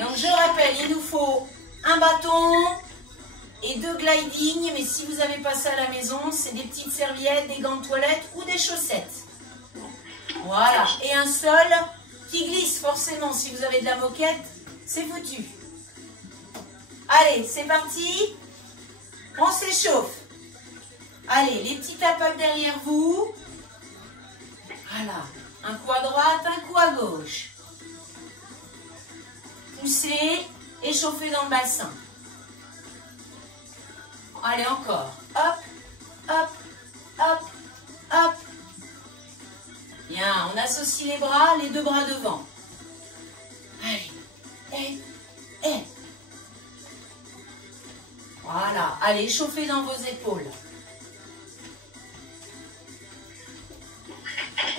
Donc je rappelle, il nous faut un bâton et 2 gliding, mais si vous n'avez pas ça à la maison, c'est des petites serviettes, des gants de toilette ou des chaussettes. Voilà, et un sol qui glisse forcément. Si vous avez de la moquette, c'est foutu. Allez, c'est parti. On s'échauffe. Allez, les petits tapacs derrière vous. Voilà, un coup à droite, un coup à gauche. Poussez, échauffez dans le bassin. Allez, encore. Hop, hop, hop, hop. Bien, on associe les 2 bras devant. Allez, et. Voilà, allez, échauffez dans vos épaules.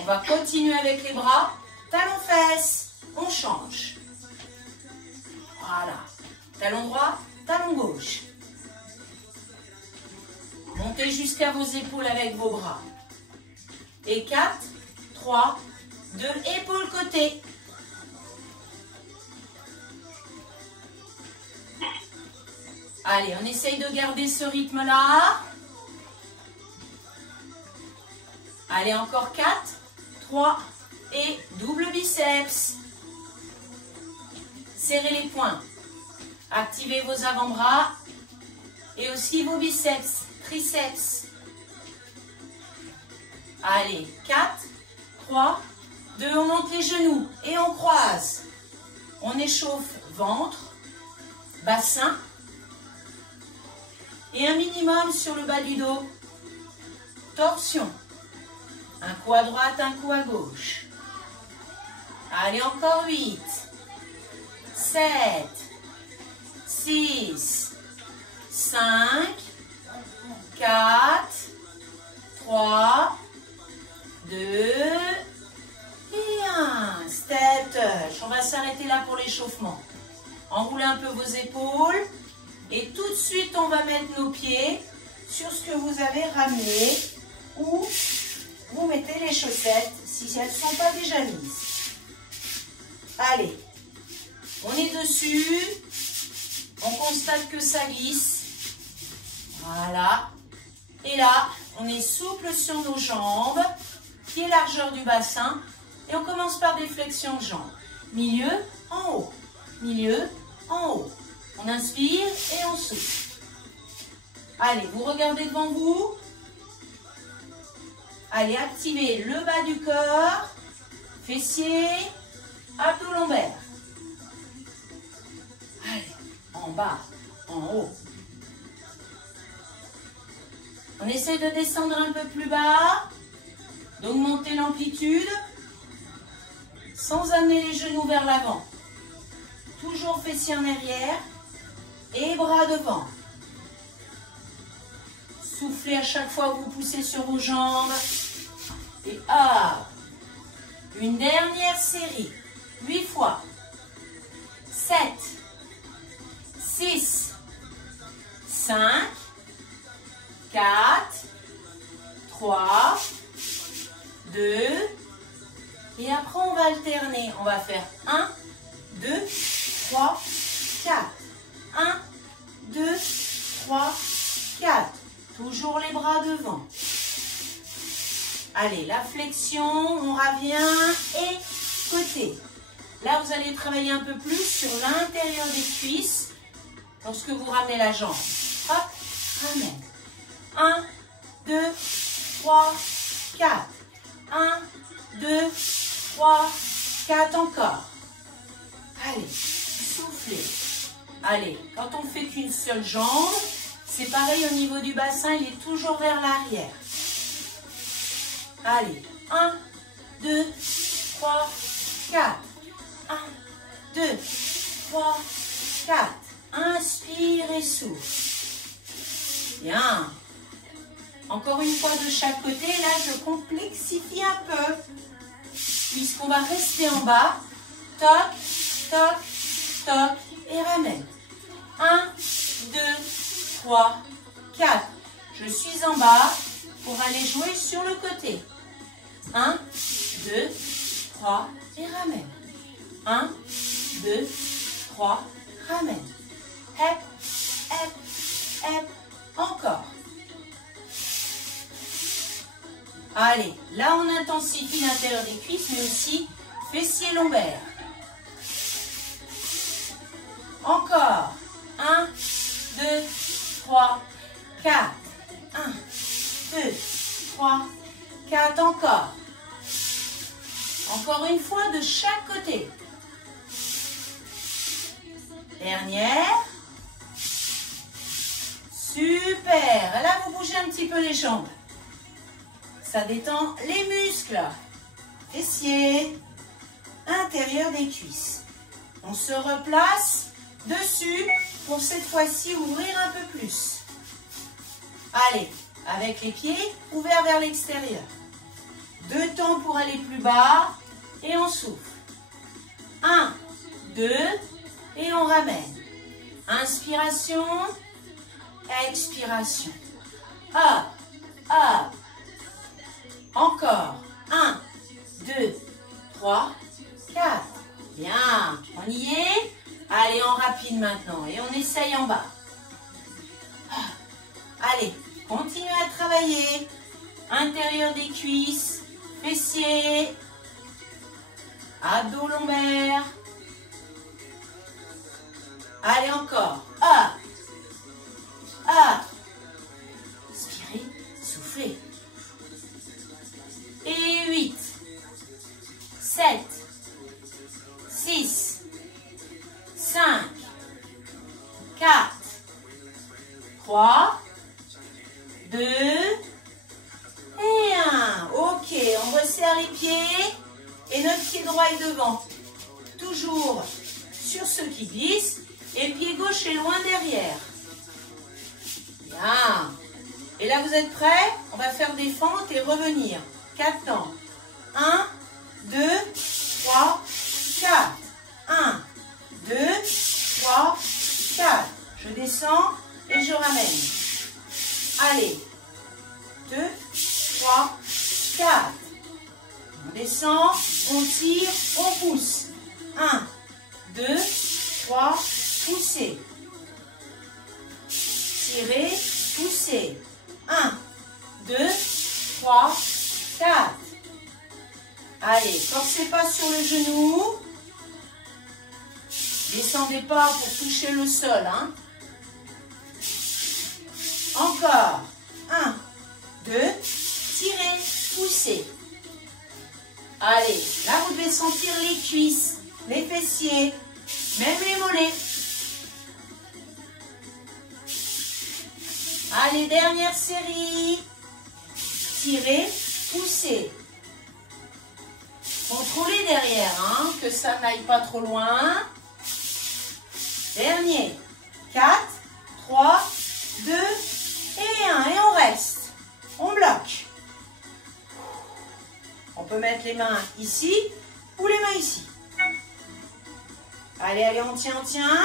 On va continuer avec les bras. Talons-fesses, on change. Voilà, talon droit, talon gauche. Montez jusqu'à vos épaules avec vos bras. Et 4, 3, 2, épaules côté. Allez, on essaye de garder ce rythme-là. Allez, encore 4, 3 et double biceps. Serrez les poings. Activez vos avant-bras et aussi vos biceps, triceps. Allez, 4, 3, 2, on monte les genoux et on croise. On échauffe ventre, bassin et un minimum sur le bas du dos. Torsion. Un coup à droite, un coup à gauche. Allez, encore 8, 7, 6, 5, 4, 3, 2 et 1. Step touch. On va s'arrêter là pour l'échauffement. Enroulez un peu vos épaules. Et tout de suite, on va mettre nos pieds sur ce que vous avez ramené ou vous mettez les chaussettes si elles ne sont pas déjà mises. Allez, on est dessus. On constate que ça glisse. Voilà. Et là, on est souple sur nos jambes. Pied largeur du bassin. Et on commence par des flexions de jambes. Milieu, en haut. Milieu, en haut. On inspire et on souffle. Allez, vous regardez devant vous. Allez, activez le bas du corps, fessiers, abdos lombaires. Allez, en bas, en haut. On essaie de descendre un peu plus bas, d'augmenter l'amplitude, sans amener les genoux vers l'avant. Toujours fessiers en arrière et bras devant. Soufflez à chaque fois que vous poussez sur vos jambes. Et hop. Une dernière série. 8 fois. 7, 6, 5, 4, 3, 2. Et après, on va alterner. On va faire 1, 2, 3, 4. 1, 2, 3, 4. Toujours les bras devant. Allez, la flexion, on revient et côté. Là, vous allez travailler un peu plus sur l'intérieur des cuisses lorsque vous ramenez la jambe. Hop, ramène. 1, 2, 3, 4. 1, 2, 3, 4 encore. Allez, soufflez. Allez, quand on ne fait qu'une seule jambe, c'est pareil au niveau du bassin, il est toujours vers l'arrière. Allez, 1, 2, 3, 4. 1, 2, 3, 4. Inspire et souffle. Bien. Encore une fois de chaque côté. Là, je complexifie un peu. Puisqu'on va rester en bas. Toc, toc, toc. Et ramène. 1, 2, 3, 4. Je suis en bas pour aller jouer sur le côté. 1, 2, 3 et ramène. 1, 2, 3, ramène. Hep, hep, hep, encore. Allez, là on intensifie l'intérieur des cuisses, mais aussi fessiers lombaires. Encore. 1, 2, 3, 4. 1, 2, 3, 4. Encore. Encore une fois de chaque côté. Dernière. Super. Là, vous bougez un petit peu les jambes. Ça détend les muscles. Fessiers. Intérieur des cuisses. On se replace dessus pour cette fois-ci ouvrir un peu plus. Allez, avec les pieds ouverts vers l'extérieur. 2 temps pour aller plus bas et on souffle. 1, 2 et on ramène. Inspiration, expiration. Hop, hop. Encore. 1, 2, 3, 4. Bien, on y est. Allez, en rapide maintenant et on essaye en bas. Allez, continuez à travailler. Intérieur des cuisses, fessiers, abdos lombaires. Allez, encore. Up, up. Inspirez, soufflez. Et 8, 7, 6, 5, 4, 3, 2 et 1. Ok, on resserre les pieds et notre pied droit est devant. Toujours sur ceux qui glissent et le pied gauche est loin derrière. Bien. Et là, vous êtes prêts? On va faire des fentes et revenir. 4 temps. 1, 2, 3, 4. 1, 2, 3, 4. Je descends et je ramène. Allez. 2, 3, 4. On descend, on tire, on pousse. 1, 2, 3, poussez. Tirez, poussez. 1, 2, 3, 4. Allez, forcez pas sur le genou. Descendez pas pour toucher le sol. Hein. Encore. 1, 2, tirez, poussez. Allez, là vous devez sentir les cuisses, les fessiers, même les mollets. Allez, dernière série. Tirez, poussez. Contrôlez derrière, hein, que ça n'aille pas trop loin. Dernier. 4, 3, 2 et 1. Et on reste. On bloque. On peut mettre les mains ici ou les mains ici. Allez, allez, on tient, on tient.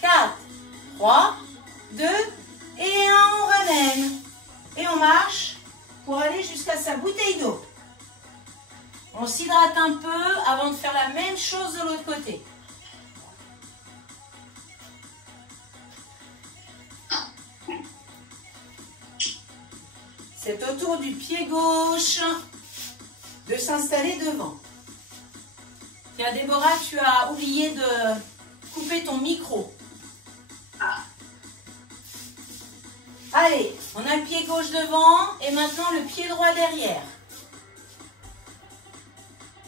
4, 3, 2 et 1, on ramène. Et on marche pour aller jusqu'à sa bouteille d'eau. On s'hydrate un peu avant de faire la même chose de l'autre côté. C'est au tour du pied gauche de s'installer devant. Tiens, Déborah, tu as oublié de couper ton micro. Allez, on a le pied gauche devant et maintenant le pied droit derrière.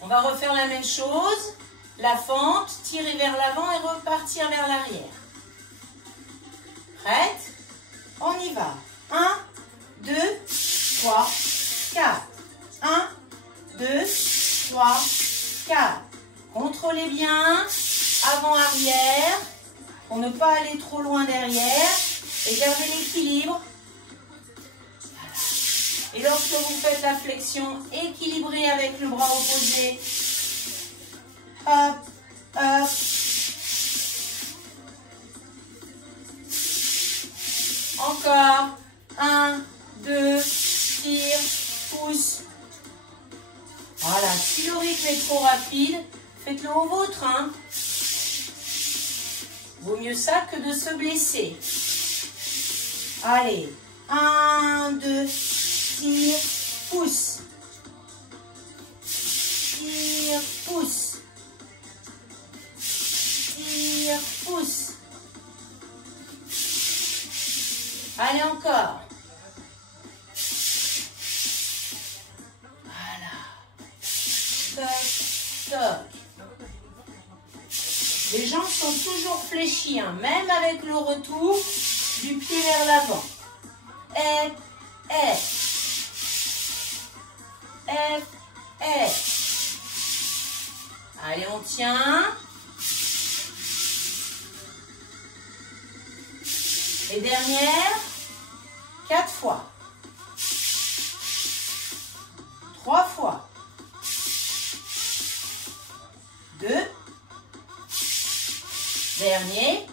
On va refaire la même chose. La fente, tirer vers l'avant et repartir vers l'arrière. Prête? On y va. 1, 2, 3, 4. 1, 2, 3, 4. Contrôlez bien. Avant, arrière. Pour ne pas aller trop loin derrière. Et gardez l'équilibre. Voilà. Et lorsque vous faites la flexion, équilibrée avec le bras opposé. Hop, hop. Encore. 1, 2, tire, pousse. Voilà, si le rythme est trop rapide, faites-le au vôtre. Hein. Vaut mieux ça que de se blesser. Allez, 1, 2, tire, pousse. Tire, pousse. Tire, pousse. Allez, encore. Voilà. Toc, toc. Les jambes sont toujours fléchies, hein, même avec le retour du pied vers l'avant. F, F. F, F. Allez, on tient. Et dernière, 4 fois. 3 fois. 2. Dernier.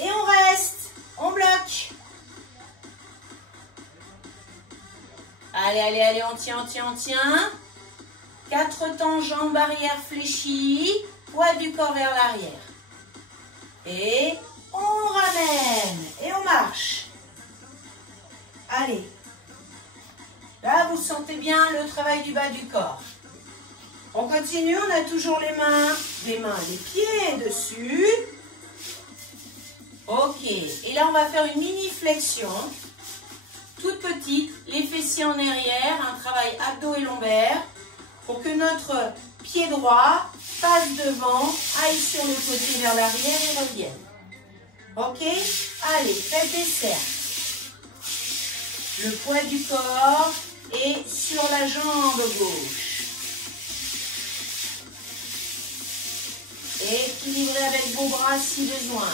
Et on reste. On bloque. Allez, allez, allez, on tient, on tient, on tient. 4 temps, jambes arrière fléchies. Poids du corps vers l'arrière. Et on ramène. Et on marche. Allez. Là, vous sentez bien le travail du bas du corps. On continue, on a toujours les pieds dessus. Ok. Et là, on va faire une mini flexion. Toute petite, les fessiers en arrière, un travail abdos et lombaires. Pour que notre pied droit passe devant, aille sur le côté vers l'arrière et revienne. Ok? Allez, faites des cercles. Le poids du corps est sur la jambe gauche. Et équilibrez avec vos bras si besoin.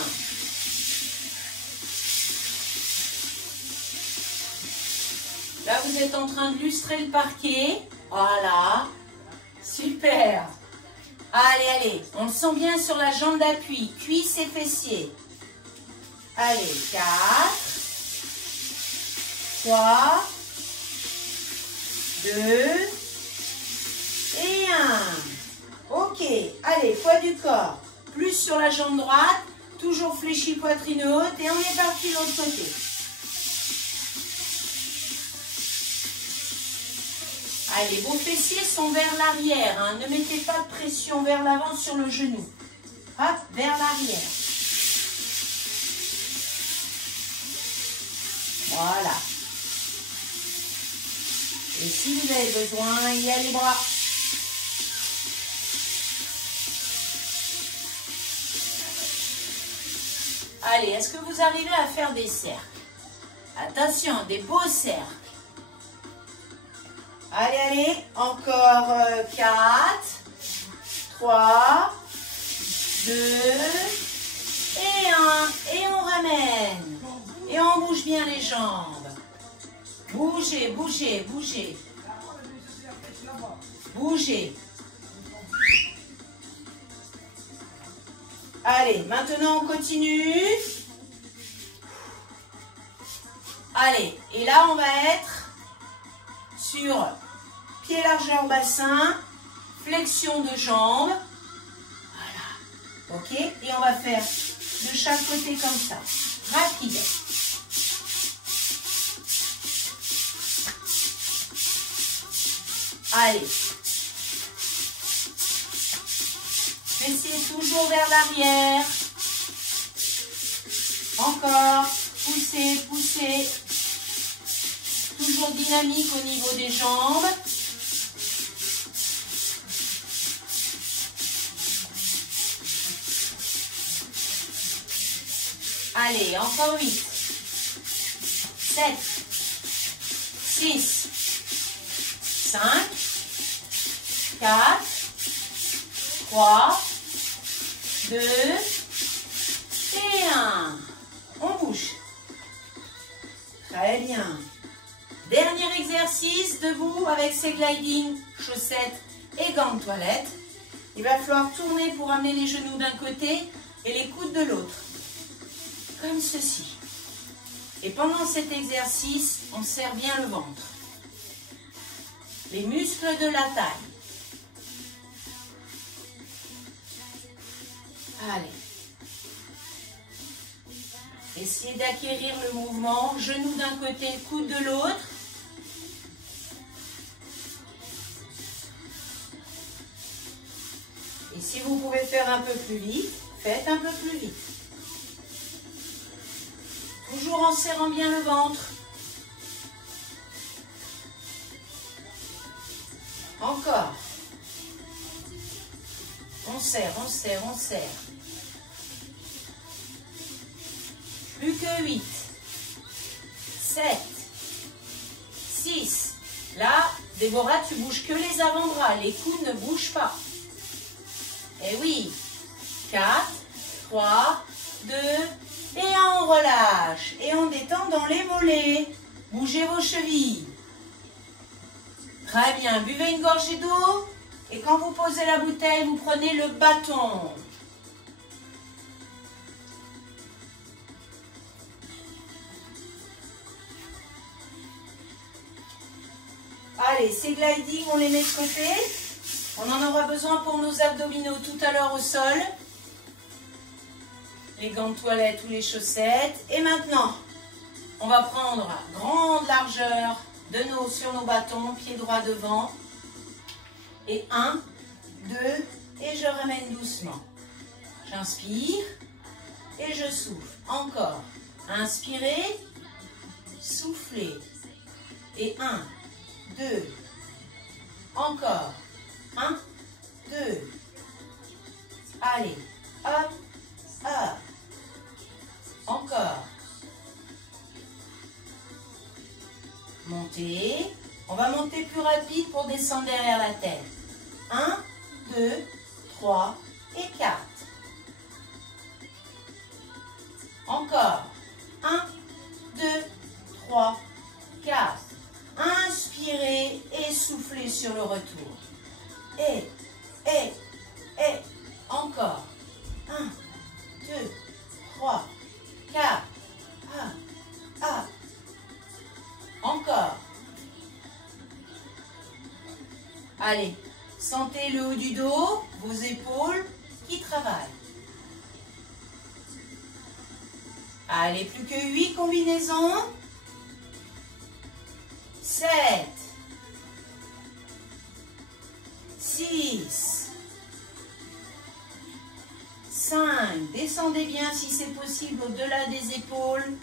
Là, vous êtes en train de lustrer le parquet. Voilà. Super. Allez, allez. On le sent bien sur la jambe d'appui. Cuisses et fessiers. Allez, 4, 3, 2 et 1. Ok. Allez, poids du corps. Plus sur la jambe droite. Toujours fléchi, poitrine haute. Et on est parti de l'autre côté. Allez, vos fessiers sont vers l'arrière. Hein. Ne mettez pas de pression vers l'avant sur le genou. Hop, vers l'arrière. Voilà. Et si vous avez besoin, il y a les bras. Allez, est-ce que vous arrivez à faire des cercles? Attention, des beaux cercles. Allez, allez, encore 4, 3, 2 et 1. Et on ramène. Et on bouge bien les jambes. Bougez, bougez, bougez. Bougez. Allez, maintenant on continue. Allez, et là on va être sur pied largeur bassin, flexion de jambes. Voilà. Ok? Et on va faire de chaque côté comme ça. Rapide. Allez. Fessiers toujours vers l'arrière. Encore. Poussez, poussez. Toujours dynamique au niveau des jambes. Allez, encore 8, 7, 6, 5, 4, 3, 2 et 1. On bouge. Très bien. Dernier exercice, debout avec ses gliding, chaussettes et gants de toilette. Il va falloir tourner pour amener les genoux d'un côté et les coudes de l'autre. Comme ceci. Et pendant cet exercice, on serre bien le ventre. Les muscles de la taille. Allez. Essayez d'acquérir le mouvement. Genou d'un côté, coude de l'autre. Et si vous pouvez faire un peu plus vite, faites un peu plus vite. Toujours en serrant bien le ventre. Encore. On serre, on serre, on serre. Plus que 8. 7. 6. Là, Déborah, tu bouges que les avant-bras. Les coudes ne bougent pas. Et oui. 4, 3, 2, et 1, on relâche. Et on détend dans les mollets. Bougez vos chevilles. Très bien. Buvez une gorgée d'eau. Et quand vous posez la bouteille, vous prenez le bâton. Allez, ces gliding, on les met de côté. On en aura besoin pour nos abdominaux tout à l'heure au sol. Les gants de toilette ou les chaussettes. Et maintenant, on va prendre grande largeur sur nos bâtons, pied droit devant. Et 1, 2, et je ramène doucement. J'inspire et je souffle. Encore. Inspirez, soufflez. Et 1, 2, encore. 1, 2. Allez, hop, hop. Encore. Montez. On va monter plus rapide pour descendre derrière la tête. 1, 2, 3 et 4. Encore. 1, 2, 3, 4. Inspirez et soufflez sur le retour. Et, encore. 1, 2, 3, 4. Encore. Allez, sentez le haut du dos, vos épaules qui travaillent. Allez, plus que 8 combinaisons. 7, 6, 5, descendez bien si c'est possible au-delà des épaules,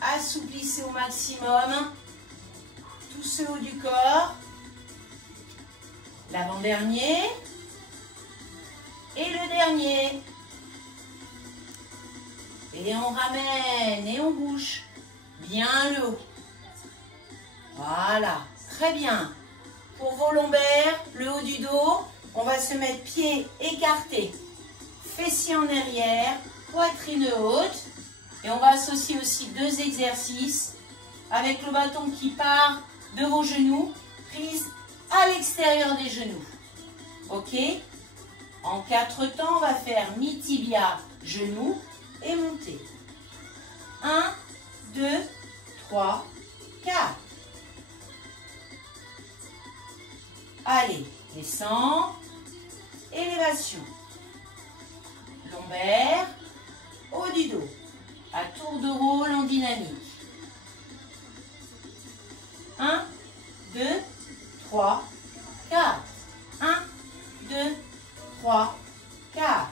assouplissez au maximum tout ce haut du corps, l'avant-dernier et le dernier. Et on ramène et on bouge bien le haut. Voilà, très bien. Pour vos lombaires, le haut du dos, on va se mettre pieds écartés, fessiers en arrière, poitrine haute. Et on va associer aussi 2 exercices avec le bâton qui part de vos genoux, prise à l'extérieur des genoux. Ok? En 4 temps, on va faire mi-tibia, genou et monter. 1, 2, 3, 4. Allez, descend, élévation, lombaire, haut du dos, à tour de rôle en dynamique. 1, 2, 3, 4. 1, 2, 3, 4.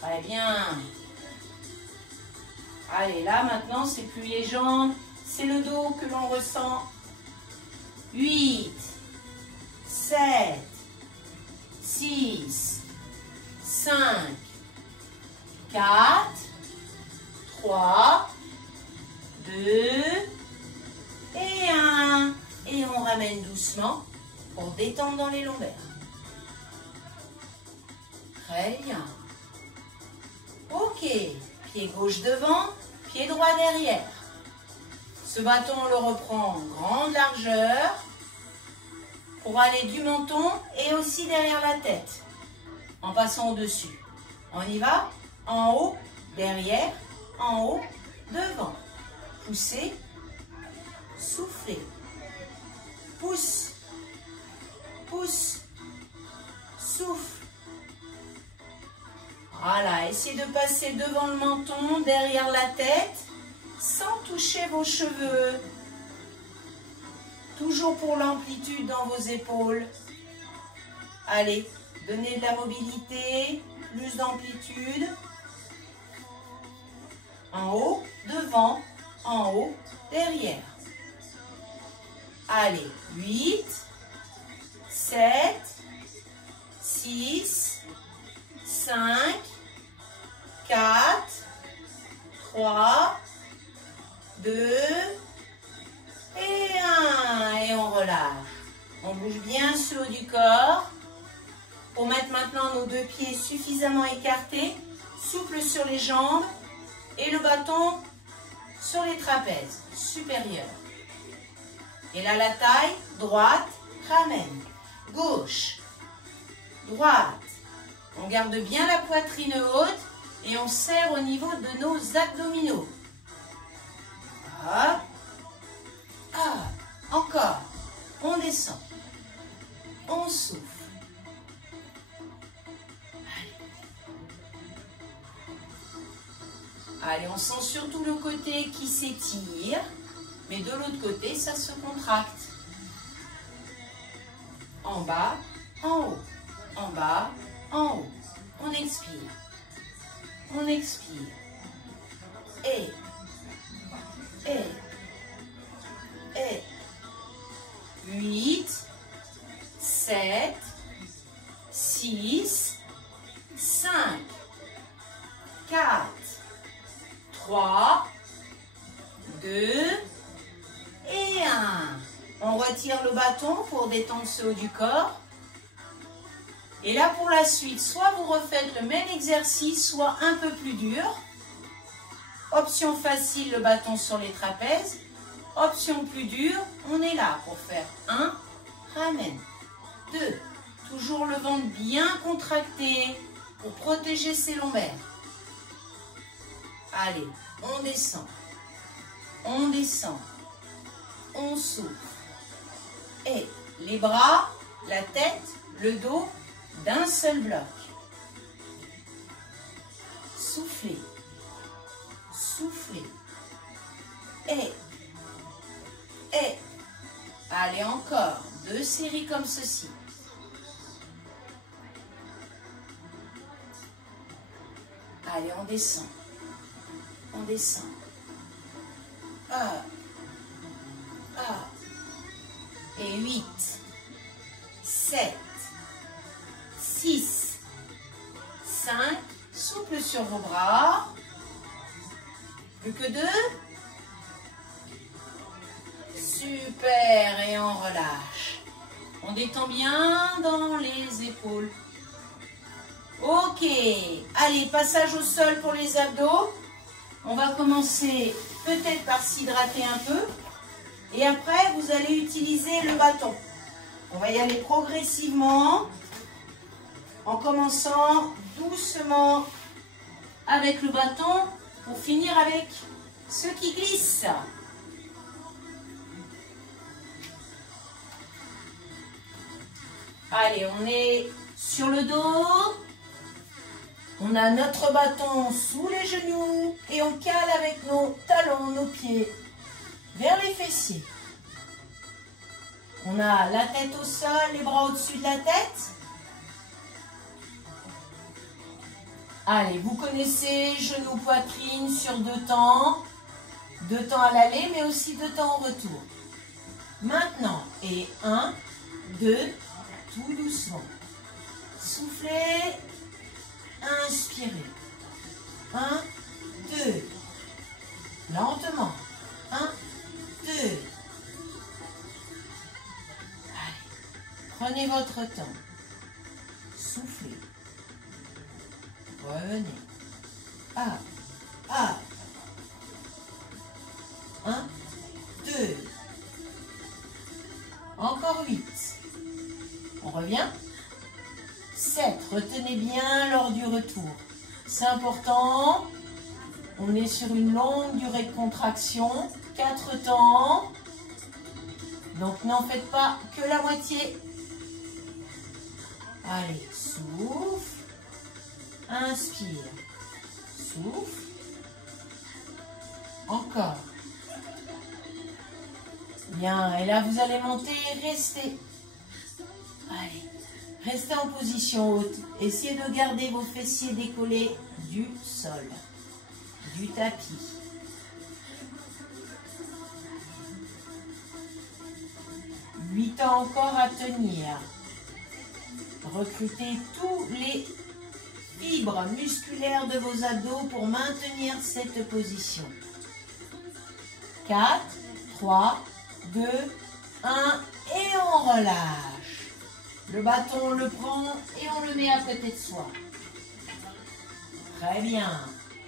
Très bien. Allez, là maintenant, c'est plus les jambes, c'est le dos que l'on ressent. 8, 7, 6, 5, 4, 3, 2 et 1. Et on ramène doucement pour détendre dans les lombaires. Très bien. Ok. Pied gauche devant, pied droit derrière. Ce bâton, on le reprend en grande largeur pour aller du menton et aussi derrière la tête, en passant au-dessus. On y va? En haut, derrière, en haut, devant. Poussez, soufflez. Pousse, pousse, souffle. Voilà, essayez de passer devant le menton, derrière la tête, sans toucher vos cheveux. Toujours pour l'amplitude dans vos épaules. Allez, donnez de la mobilité, plus d'amplitude. En haut, devant, en haut, derrière. Allez, 8, 7, 6, 5, 4, 3, 2 et 1. Et on relâche. On bouge bien ce haut du corps. Pour mettre maintenant nos deux pieds suffisamment écartés, souple sur les jambes et le bâton sur les trapèzes supérieurs. Et là, la taille, droite, ramène. Gauche, droite. On garde bien la poitrine haute et on serre au niveau de nos abdominaux. Hop. Hop. Encore. On descend. On souffle. Allez, on sent surtout le côté qui s'étire, mais de l'autre côté, ça se contracte. En bas, en haut, en bas, en haut. On expire. On expire. Et. 8, 7, 6, 5, 4, 3, 2 et 1. On retire le bâton pour détendre ce haut du corps. Et là, pour la suite, soit vous refaites le même exercice, soit un peu plus dur. Option facile, le bâton sur les trapèzes. Option plus dure, on est là pour faire 1, ramène, 2. Toujours le ventre bien contracté pour protéger ses lombaires. Allez, on descend, on souffle. Et les bras, la tête, le dos d'un seul bloc. Soufflez, soufflez. Et. Allez, encore 2 séries comme ceci. Allez, on descend. On descend. Et 8, 7, 6, 5. Souple sur vos bras. Plus que 2. Super. Et on relâche. On détend bien dans les épaules. Ok. Allez, passage au sol pour les abdos. On va commencer peut-être par s'hydrater un peu. Et après, vous allez utiliser le bâton. On va y aller progressivement. En commençant doucement avec le bâton pour finir avec ce qui glisse. Allez, on est sur le dos. On a notre bâton sous les genoux et on cale avec nos talons, nos pieds vers les fessiers. On a la tête au sol, les bras au-dessus de la tête. Allez, vous connaissez genoux, poitrine sur 2 temps. 2 temps à l'aller, mais aussi 2 temps au retour. Maintenant, et 1, 2, tout doucement. Soufflez. Inspirez. 1, 2. Lentement. 1, 2. Allez. Prenez votre temps. Soufflez. Revenez. 1, 2. Encore 8. On revient. 7. Retenez bien lors du retour. C'est important. On est sur une longue durée de contraction. 4 temps. Donc n'en faites pas que la moitié. Allez, souffle. Inspire. Souffle. Encore. Bien. Et là, vous allez monter et rester. Allez. Restez en position haute. Essayez de garder vos fessiers décollés du sol, du tapis. Huit ans encore à tenir. Recrutez tous les fibres musculaires de vos abdos pour maintenir cette position. 4, 3, 2, 1 et on relâche. Le bâton, on le prend et on le met à côté de soi. Très bien.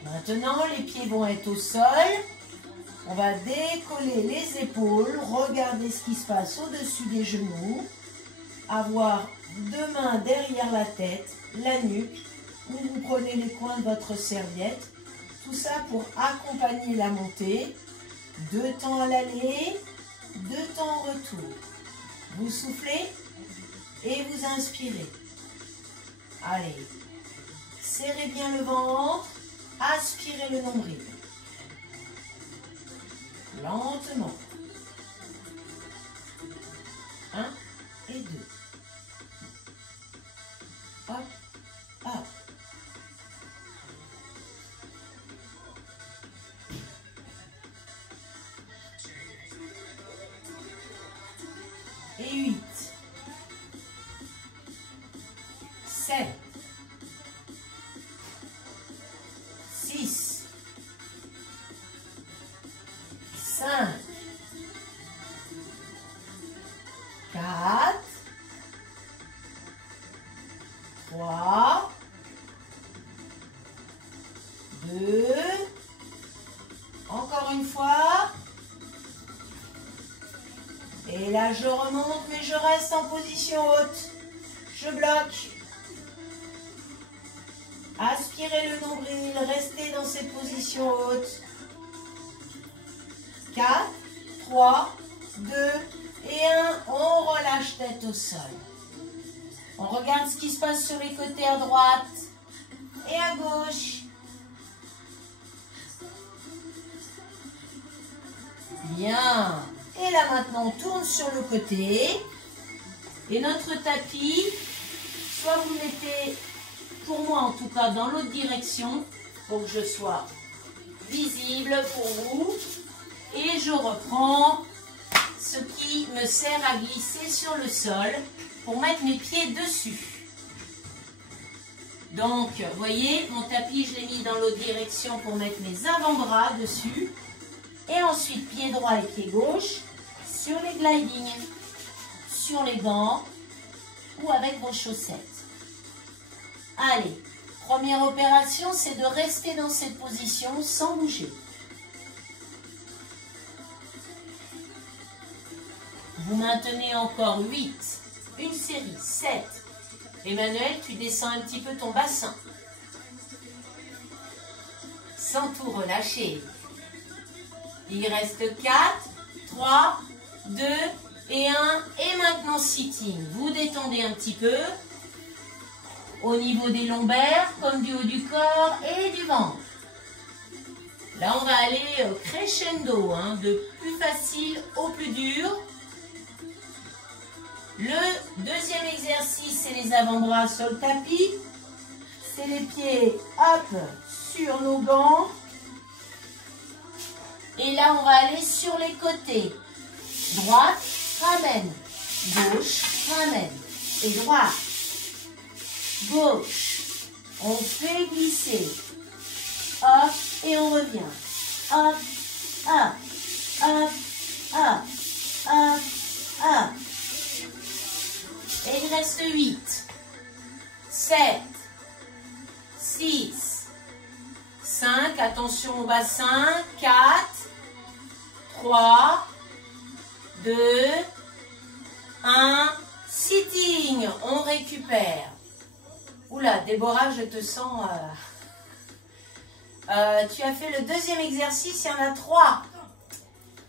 Maintenant, les pieds vont être au sol. On va décoller les épaules. Regardez ce qui se passe au-dessus des genoux. Avoir deux mains derrière la tête, la nuque, ou vous prenez les coins de votre serviette. Tout ça pour accompagner la montée. 2 temps à l'aller, 2 temps au retour. Vous soufflez et vous inspirez. Allez, serrez bien le ventre, aspirez le nombril. Lentement. 1 et 2. Hop, hop. Et 8. 7. 6. 5. 4. 3. 2. Encore une fois. Et là, je remonte, mais je reste en position haute. Je bloque. Aspirez le nombril, restez dans cette position haute. 4, 3, 2 et 1. On relâche tête au sol. On regarde ce qui se passe sur les côtés à droite et à gauche. Bien. Et là maintenant, on tourne sur le côté. Et notre tapis, soit vous mettez, pour moi en tout cas, dans l'autre direction, pour que je sois visible pour vous. Et je reprends ce qui me sert à glisser sur le sol pour mettre mes pieds dessus. Donc, vous voyez, mon tapis, je l'ai mis dans l'autre direction pour mettre mes avant-bras dessus. Et ensuite, pied droit et pied gauche sur les gliding, sur les gants ou avec vos chaussettes. Allez, première opération, c'est de rester dans cette position sans bouger. Vous maintenez encore 8, une série, 7. Emmanuel, tu descends un petit peu ton bassin. Sans tout relâcher. Il reste 4, 3, 2 et 1. Et maintenant, sitting. Vous détendez un petit peu. Au niveau des lombaires, comme du haut du corps et du ventre. Là, on va aller crescendo, hein, de plus facile au plus dur. Le deuxième exercice, c'est les avant-bras sur le tapis. C'est les pieds, hop, sur nos gants. Et là, on va aller sur les côtés. Droite, ramène. Gauche, ramène. Et droite. Gauche. On fait glisser. Hop, et on revient. Hop, hop, hop, hop, hop, hop. Et il reste 8, 7, 6, 5, attention au bassin, 4, 3, 2, 1, sitting, on récupère. Oula, Déborah, je te sens... tu as fait le deuxième exercice, il y en a 3.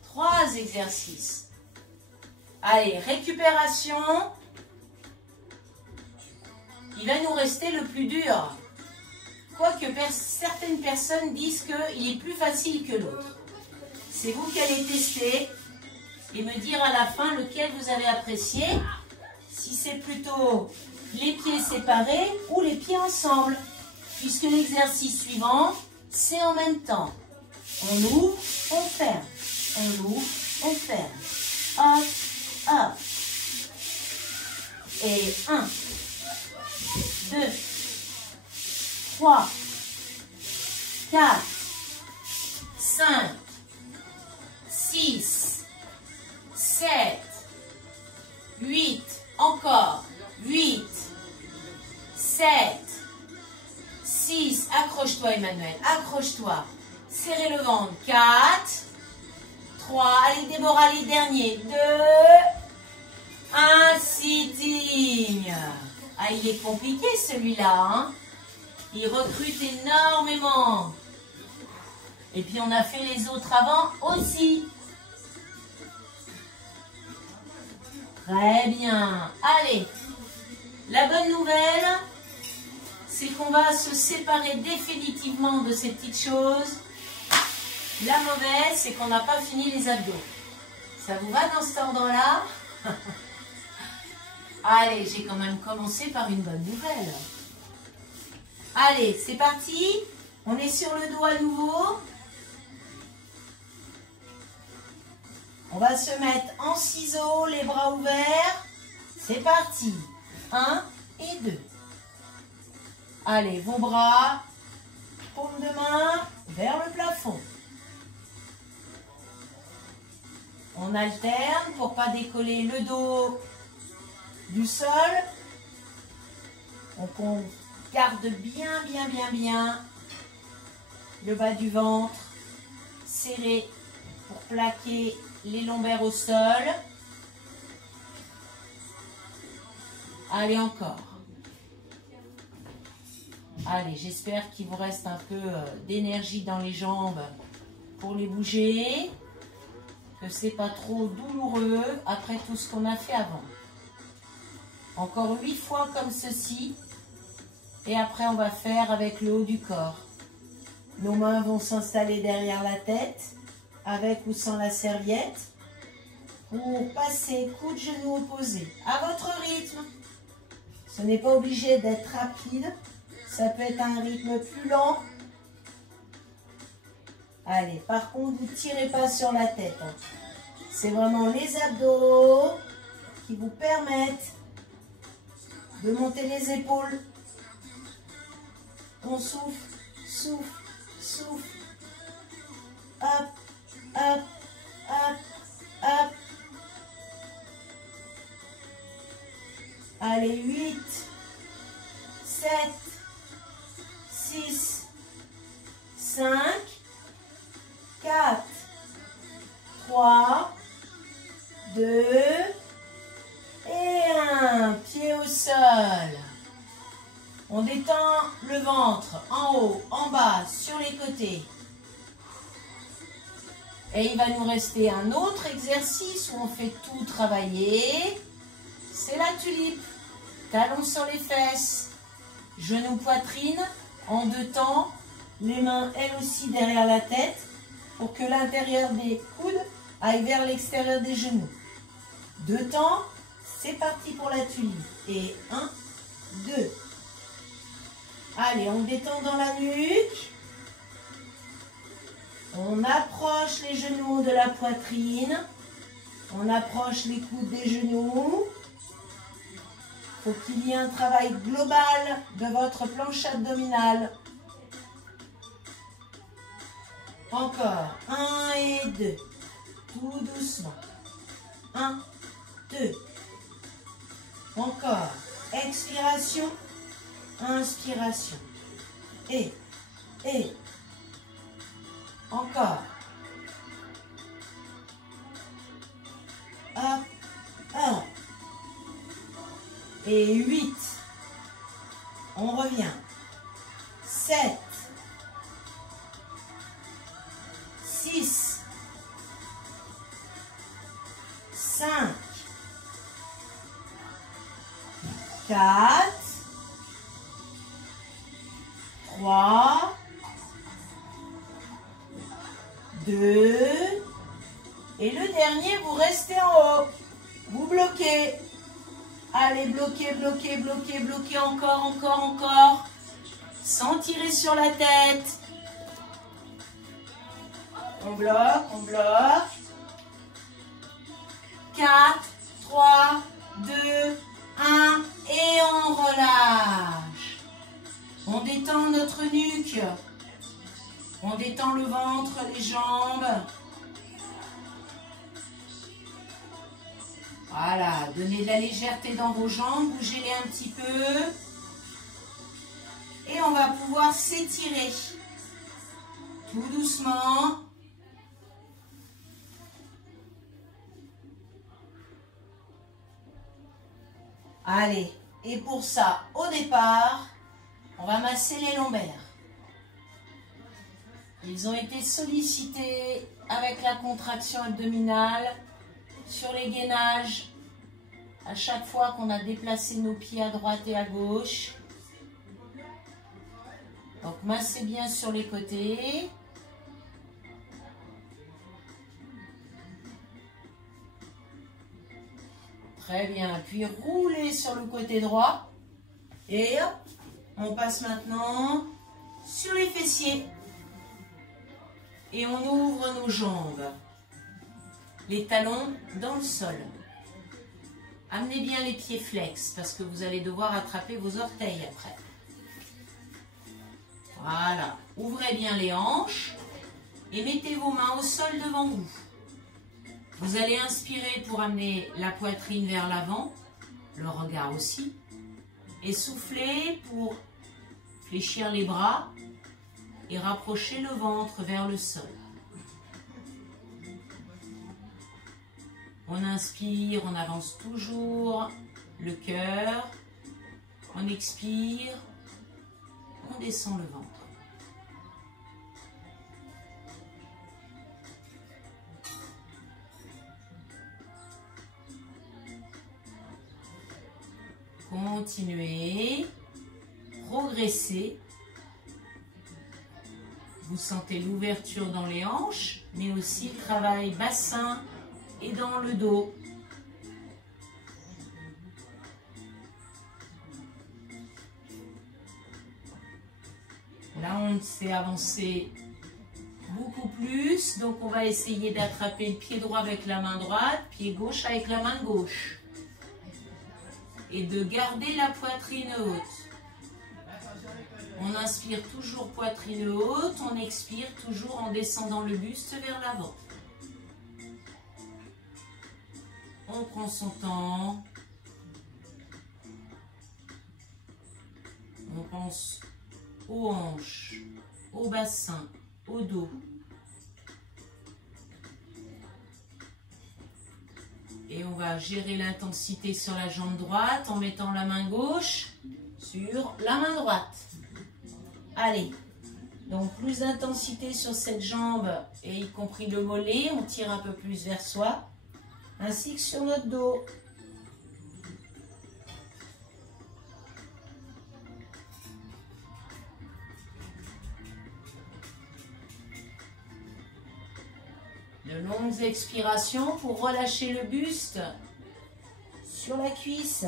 3 exercices. Allez, récupération. Il va nous rester le plus dur. Quoique certaines personnes disent qu'il est plus facile que l'autre. C'est vous qui allez tester et me dire à la fin lequel vous avez apprécié. Si c'est plutôt les pieds séparés ou les pieds ensemble. Puisque l'exercice suivant, c'est en même temps. On ouvre, on ferme. On ouvre, on ferme. Hop, hop. Et 1, 2, 3, 4, 5, 6, 7, 8, encore, 8, 7, 6, accroche-toi Emmanuel, accroche-toi, serrez le ventre, 4, 3, allez Déborah, les derniers, 2, 1, sitting. Ah, il est compliqué celui-là, hein? Il recrute énormément. Et puis on a fait les autres avant aussi. Très bien. Allez, la bonne nouvelle, c'est qu'on va se séparer définitivement de ces petites choses. La mauvaise, c'est qu'on n'a pas fini les abdos. Ça vous va dans cet ordre-là? Allez, j'ai quand même commencé par une bonne nouvelle. Allez, c'est parti. On est sur le dos à nouveau. On va se mettre en ciseaux, les bras ouverts. C'est parti. 1 et 2. Allez, vos bras, paume de main vers le plafond. On alterne pour ne pas décoller le dos du sol. Donc on garde bien le bas du ventre serré pour plaquer les lombaires au sol. Allez, encore. Allez, j'espère qu'il vous reste un peu d'énergie dans les jambes pour les bouger. Que c'est pas trop douloureux après tout ce qu'on a fait avant. Encore 8 fois comme ceci. Et après, on va faire avec le haut du corps. Nos mains vont s'installer derrière la tête, avec ou sans la serviette, pour passer coude, genou opposé, à votre rythme. Ce n'est pas obligé d'être rapide, ça peut être un rythme plus lent. Allez, par contre, vous ne tirez pas sur la tête. Hein. C'est vraiment les abdos qui vous permettent de monter les épaules. On souffle, souffle, souffle. Hop, hop, hop, hop. Allez, 8, 7, 6, 5, 4, 3, 2 et 1. Pied au sol. On détend le ventre en haut, en bas, sur les côtés. Et il va nous rester un autre exercice où on fait tout travailler. C'est la tulipe. Talons sur les fesses. Genoux, poitrine. En 2 temps. Les mains, elles aussi, derrière la tête. Pour que l'intérieur des coudes aille vers l'extérieur des genoux. 2 temps. C'est parti pour la tulipe. Et 1, 2. Allez, on détend dans la nuque. On approche les genoux de la poitrine. On approche les coudes des genoux. Il faut qu'il y ait un travail global de votre planche abdominale. Encore. 1 et 2. Tout doucement. 1, 2. Encore. Expiration. Inspiration. Et. Encore. Hop, hop. Et 8. On revient. 7. 6. 5. 4. 3, 2, et le dernier, vous restez en haut. Vous bloquez. Allez, bloquez, bloquez, bloquez, bloquez, encore, encore, encore. Sans tirer sur la tête. On bloque, on bloque. 4, 3, 2, 1, et on relâche. On détend notre nuque. On détend le ventre, les jambes. Voilà, donnez de la légèreté dans vos jambes, bougez-les un petit peu. Et on va pouvoir s'étirer. Tout doucement. Allez, et pour ça, au départ, on va masser les lombaires. Ils ont été sollicités avec la contraction abdominale sur les gainages à chaque fois qu'on a déplacé nos pieds à droite et à gauche. Donc massez bien sur les côtés. Très bien, puis roulez sur le côté droit. Et hop, on passe maintenant sur les fessiers. Et on ouvre nos jambes. Les talons dans le sol. Amenez bien les pieds flex parce que vous allez devoir attraper vos orteils après. Voilà. Ouvrez bien les hanches et mettez vos mains au sol devant vous. Vous allez inspirer pour amener la poitrine vers l'avant, le regard aussi. Et souffler pour fléchir les bras et rapprocher le ventre vers le sol. On inspire, on avance toujours le cœur. On expire, on descend le ventre. Continuez, progressez. Vous sentez l'ouverture dans les hanches, mais aussi le travail bassin et dans le dos. Là, on s'est avancé beaucoup plus, donc on va essayer d'attraper le pied droit avec la main droite, pied gauche avec la main gauche. Et de garder la poitrine haute. On inspire toujours poitrine haute, on expire toujours en descendant le buste vers l'avant. On prend son temps. On pense aux hanches, au bassin, au dos. Et on va gérer l'intensité sur la jambe droite en mettant la main gauche sur la main droite. Allez, donc plus d'intensité sur cette jambe et y compris le mollet, on tire un peu plus vers soi, ainsi que sur notre dos. De longues expirations pour relâcher le buste sur la cuisse.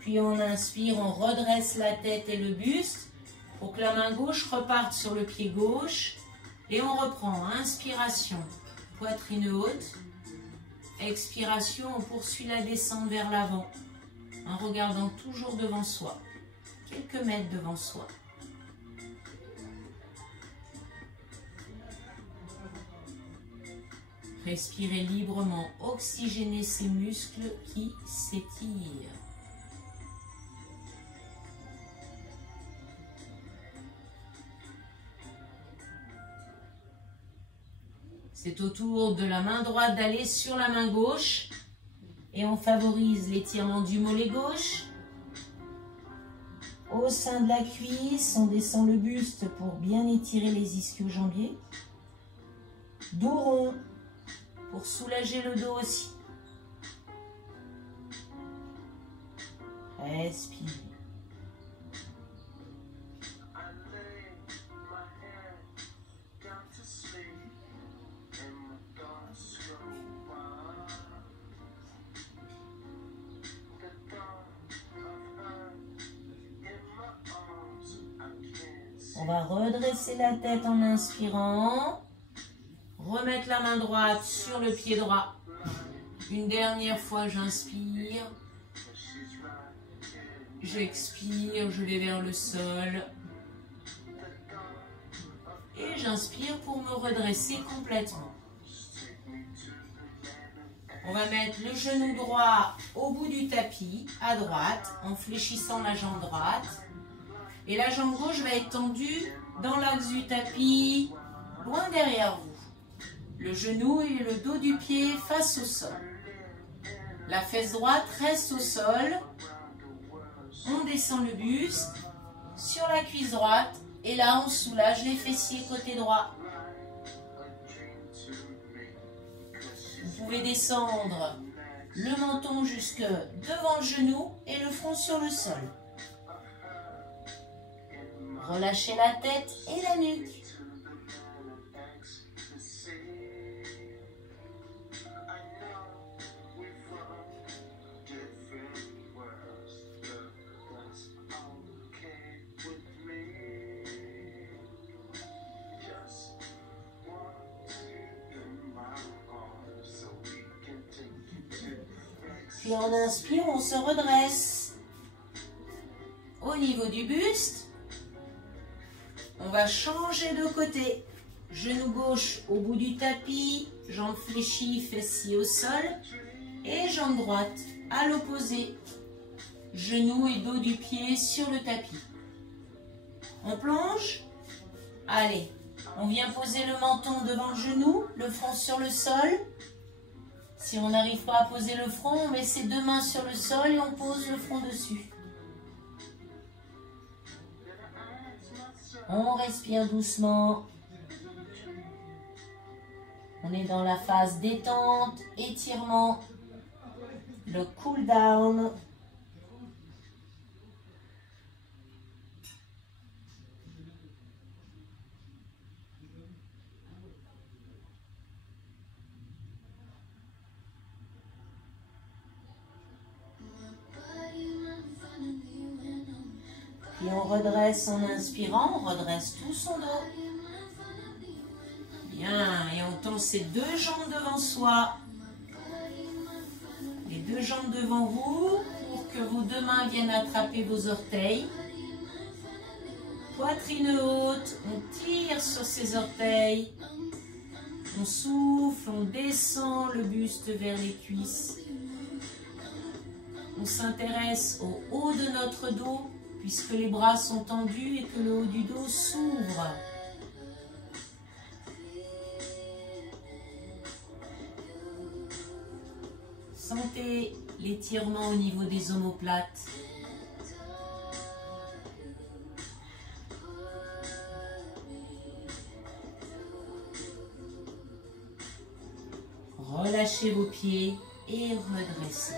Puis on inspire, on redresse la tête et le buste pour que la main gauche reparte sur le pied gauche. Et on reprend. Inspiration, poitrine haute. Expiration, on poursuit la descente vers l'avant en regardant toujours devant soi, quelques mètres devant soi. Respirez librement, oxygénez ces muscles qui s'étirent. C'est au tour de la main droite d'aller sur la main gauche et on favorise l'étirement du mollet gauche. Au sein de la cuisse, on descend le buste pour bien étirer les ischio-jambiers. Dos rond, pour soulager le dos aussi. Respire. On va redresser la tête en inspirant. Remettre la main droite sur le pied droit. Une dernière fois, j'inspire. J'expire, je vais vers le sol. Et j'inspire pour me redresser complètement. On va mettre le genou droit au bout du tapis, à droite, en fléchissant la jambe droite. Et la jambe gauche va être tendue dans l'axe du tapis, loin derrière vous. Le genou et le dos du pied face au sol. La fesse droite reste au sol. On descend le buste sur la cuisse droite. Et là, on soulage les fessiers côté droit. Vous pouvez descendre le menton jusque devant le genou et le front sur le sol. Relâchez la tête et la nuque. Puis on inspire, on se redresse. Au niveau du buste, on va changer de côté. Genou gauche au bout du tapis, jambe fléchie, fessier au sol. Et jambe droite à l'opposé. Genou et dos du pied sur le tapis. On plonge. Allez, on vient poser le menton devant le genou, le front sur le sol. Si on n'arrive pas à poser le front, on met ses deux mains sur le sol et on pose le front dessus. On respire doucement. On est dans la phase détente, étirement, le cool down. Et on redresse en inspirant, on redresse tout son dos. Bien, et on tend ses deux jambes devant soi. Les deux jambes devant vous pour que vos deux mains viennent attraper vos orteils. Poitrine haute, on tire sur ses orteils. On souffle, on descend le buste vers les cuisses. On s'intéresse au haut de notre dos, puisque les bras sont tendus et que le haut du dos s'ouvre. Sentez l'étirement au niveau des omoplates. Relâchez vos pieds et redressez.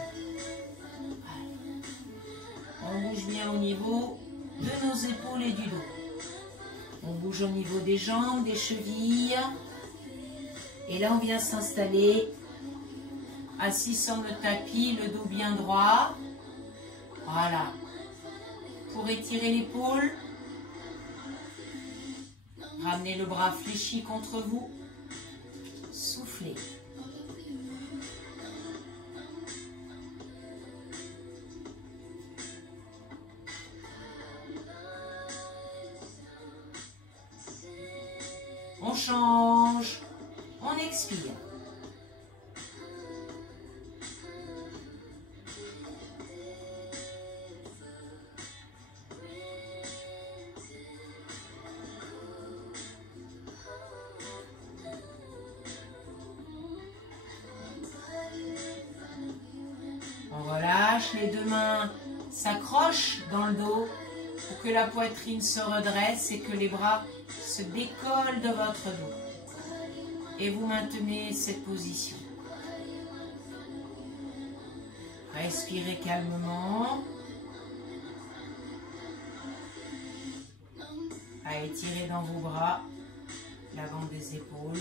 On bouge bien au niveau de nos épaules et du dos. On bouge au niveau des jambes, des chevilles. Et là, on vient s'installer assis sur le tapis, le dos bien droit. Voilà. Pour étirer l'épaule, ramenez le bras fléchi contre vous. Soufflez. On change, on expire. On relâche, les deux mains s'accrochent dans le dos pour que la poitrine se redresse et que les bras se décollent de votre dos. et vous maintenez cette position. Respirez calmement. À étirer dans vos bras l'avant des épaules.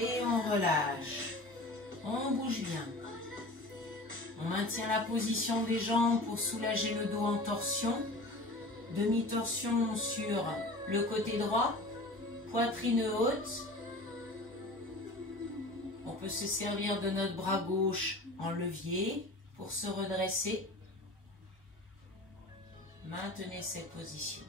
Et on relâche. On bouge bien. On maintient la position des jambes pour soulager le dos en torsion. Demi-torsion sur le côté droit. Poitrine haute. On peut se servir de notre bras gauche en levier pour se redresser. Maintenez cette position.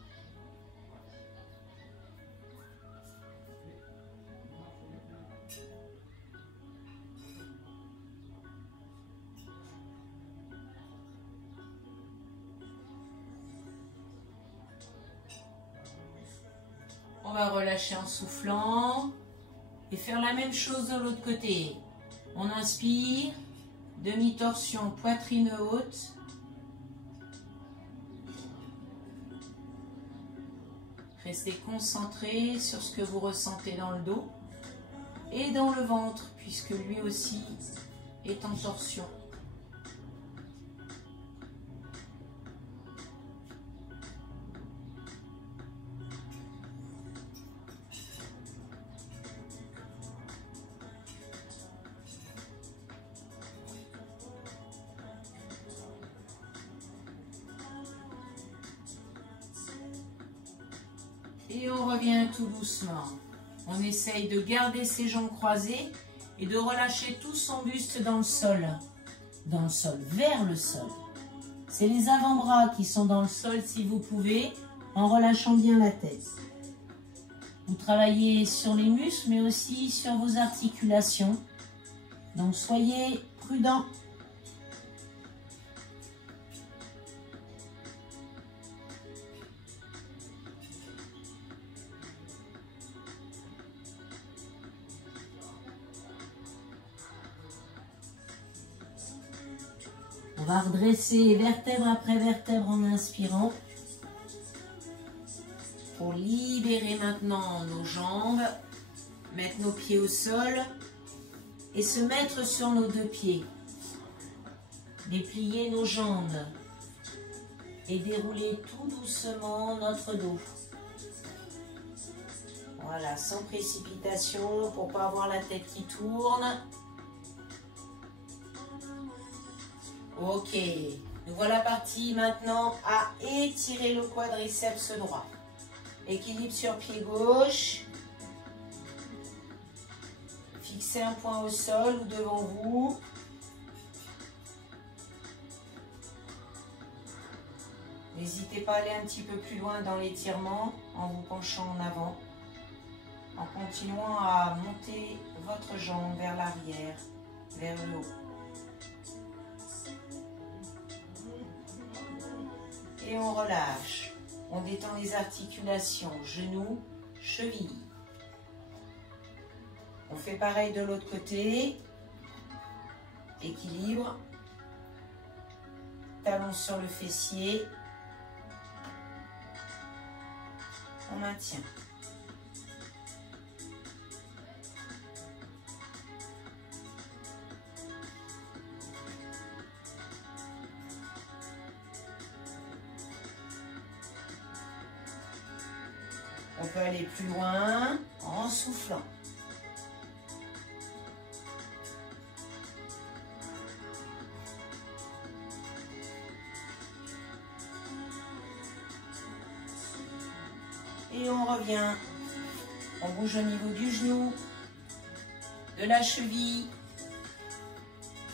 On va relâcher en soufflant et faire la même chose de l'autre côté. On inspire, demi-torsion, poitrine haute. Restez concentré sur ce que vous ressentez dans le dos et dans le ventre, puisque lui aussi est en torsion. Et on revient tout doucement. On essaye de garder ses jambes croisées et de relâcher tout son buste dans le sol. Dans le sol, vers le sol. C'est les avant-bras qui sont dans le sol si vous pouvez, en relâchant bien la tête. Vous travaillez sur les muscles, mais aussi sur vos articulations. Donc soyez prudents. On va redresser vertèbre après vertèbre en inspirant. Pour libérer maintenant nos jambes, mettre nos pieds au sol et se mettre sur nos deux pieds. Déplier nos jambes et dérouler tout doucement notre dos. Voilà, sans précipitation pour ne pas avoir la tête qui tourne. Ok, nous voilà partis maintenant à étirer le quadriceps droit. Équilibre sur pied gauche. Fixez un point au sol ou devant vous. N'hésitez pas à aller un petit peu plus loin dans l'étirement en vous penchant en avant. En continuant à monter votre jambe vers l'arrière, vers le haut. Et on relâche. On détend les articulations, genoux, chevilles. On fait pareil de l'autre côté. Équilibre. Talons sur le fessier. On maintient. On peut aller plus loin en soufflant. Et on revient. On bouge au niveau du genou, de la cheville.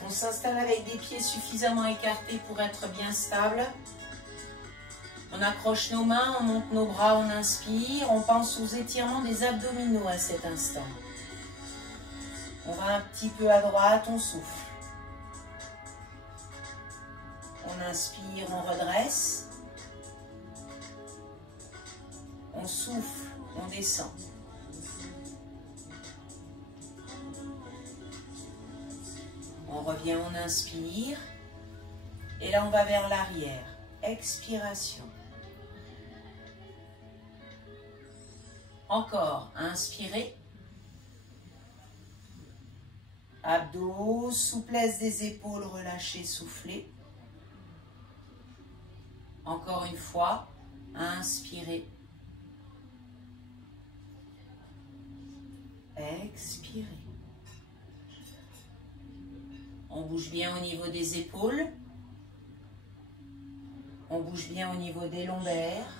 On s'installe avec des pieds suffisamment écartés pour être bien stable. On accroche nos mains, on monte nos bras, on inspire. On pense aux étirements des abdominaux à cet instant. On va un petit peu à droite, on souffle. On inspire, on redresse. On souffle, on descend. On revient, on inspire. Et là, on va vers l'arrière. Expiration. Encore, inspirez. Abdos, souplesse des épaules, relâchez, soufflez. Encore une fois, inspirez. Expirez. On bouge bien au niveau des épaules. On bouge bien au niveau des lombaires.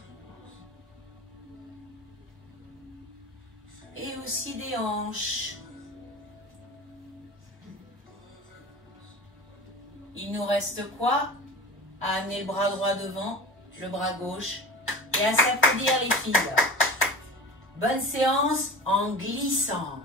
Et aussi des hanches. Il nous reste quoi? À amener le bras droit devant, le bras gauche et à s'applaudir les filles. Bonne séance en glissant.